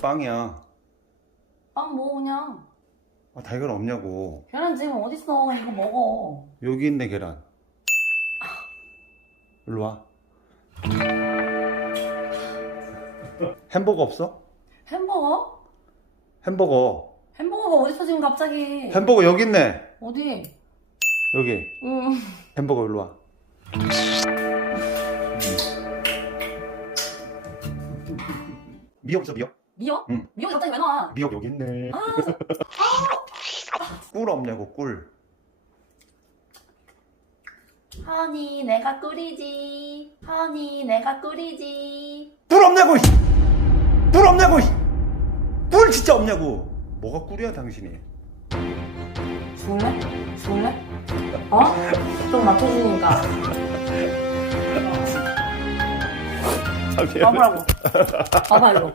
빵이야. 빵 먹어 그냥 아, 달걀 없냐고. 계란 지금 어딨어 이거 먹어 여기 있네, 계란. 일로 와. 햄버거 없어? 햄버거? 햄버거. 햄버거가 어딨어 지금 갑자기 햄버거 여기 있네. 어디? 여기. 응 햄버거 일로 와. 미역 있어, 미역? 미역? 응. 미역이 갑자기 왜 나와? 미역 여기 있네. 꿀 없냐고, 꿀. 하니 내가 끓이지 하니 내가 끓이지 꿀 없냐고! 이! 꿀 없냐고! 이! 꿀 진짜 없냐고! 뭐가 꿀이야, 당신이? 죽을래? 죽을래? 어? 좀 맞춰주니까 아, 봐보라고 봐봐 이거